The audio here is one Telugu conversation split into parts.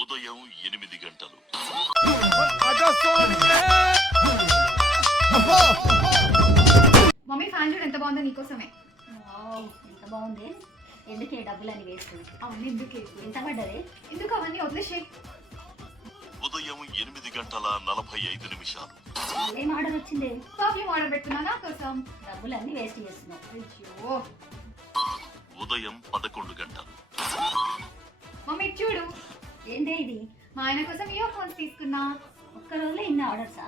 ఉదయం 8 గంటలు. మమ్మీ ఫ్యాన్ చూడు ఎంత బాగుందో నీకోసమే. ఎంత బాగుంది. ఎందుకే డబ్బులని వేస్ట్? అవన్నీ ఎందుకే? ఎంత పడ్డది? ఎందుకు అవన్నీ వదిలేసే. ఉదయం 8 గంటల 45 నిమిషాలు. ఏం ఆర్డర్ వచ్చింది? పర్ఫ్యూమ్ ఆర్డర్ పెట్టుకున్నా నా కోసం. డబ్బులన్నీ వేస్ట్ చేస్తున్నావు. అయ్యో ఉదయం 11 గంటలు. మమ్మీ చూడు. ఏంటే ఇది? మా ఆయన కోసం ఇయర్ ఫోన్స్ తీసుకున్నా. ఒక్క రోజులో ఇన్ని ఆర్డర్సా?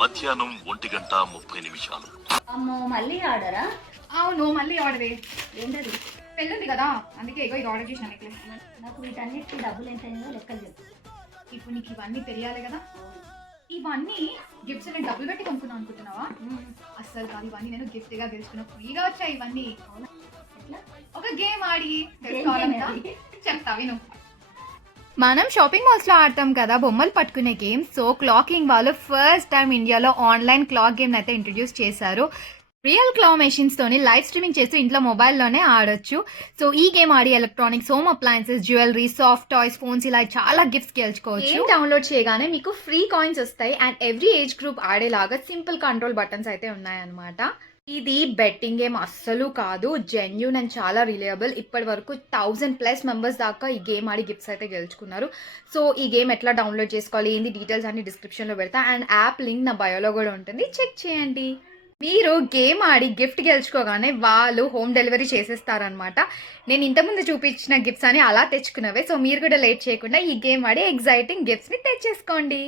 మధ్యాహ్నం 1 గంట 30 నిమిషాలు. అమ్మో, మళ్ళీ ఆర్డరా? అవును మళ్ళీ ఆర్డరే. ఏంటది? పెళ్ళుంది కదా అందుకే ఇగో ఇది ఆర్డర్ చేసిన నెక్లెస్. నాకు వీటన్నిటికీ డబ్బులు ఎంత అయిందో లెక్కలు చెప్పు. ఇప్పుడు నీకు ఇవన్నీ తెలియాలి కదా. ఇవన్నీ గిఫ్ట్స్ నేను డబ్బులు పెట్టి కొనుక్కున్నాను అనుకుంటున్నావా? అస్సలు కాదు, ఇవన్నీ నేను గిఫ్ట్ గా తెలుసుకున్నా. ఫ్రీగా వచ్చాయి ఇవన్నీ. ఎట్లా? ఒక గేమ్ ఆడి తెలుసుకోవాలంట. చెప్తా విను. మనం షాపింగ్ మాల్స్ లో ఆడతాం కదా బొమ్మలు పట్టుకునే గేమ్. సో క్లాకింగ్ వాళ్ళు ఫస్ట్ టైం ఇండియాలో ఆన్లైన్ క్లాక్ గేమ్ అయితే ఇంట్రడ్యూస్ చేశారు. రియల్ క్లా మెషిన్స్ తోని లైవ్ స్ట్రీమింగ్ చేస్తూ ఇంట్లో మొబైల్లోనే ఆడొచ్చు. సో ఈ గేమ్ ఆడి electronics, home appliances, jewellery, soft toys, phones ఇలా చాలా గిఫ్ట్స్ గెలుచుకోవచ్చు. గేమ్ డౌన్లోడ్ చేయగానే మీకు ఫ్రీ కాయిన్స్ వస్తాయి అండ్ ఎవ్రీ ఏజ్ గ్రూప్ ఆడేలాగా సింపుల్ కంట్రోల్ బటన్స్ అయితే ఉన్నాయన్నమాట. ఇది బెట్టింగ్ గేమ్ అస్సలు కాదు, జెన్యూన్ అండ్ చాలా రిలయబుల్. ఇప్పటి వరకు 1000+ మెంబర్స్ దాకా ఈ గేమ్ ఆడి గిఫ్ట్స్ అయితే గెలుచుకున్నారు. సో ఈ గేమ్ ఎట్లా డౌన్లోడ్ చేసుకోవాలి, ఏంది డీటెయిల్స్ అన్ని డిస్క్రిప్షన్లో పెడతా అండ్ యాప్ లింక్ నా బయోలో కూడా ఉంటుంది, చెక్ చేయండి. మీరు గేమ్ ఆడి గిఫ్ట్ గెలుచుకోగానే వాళ్ళు హోమ్ డెలివరీ చేసేస్తారనమాట. నేను ఇంతకుముందు చూపించిన గిఫ్ట్స్ అని అలా తెచ్చుకున్నవే. సో మీరు కూడా లేట్ చేయకుండా ఈ గేమ్ ఆడి ఎగ్జైటింగ్ గిఫ్ట్స్ని తెచ్చేసుకోండి.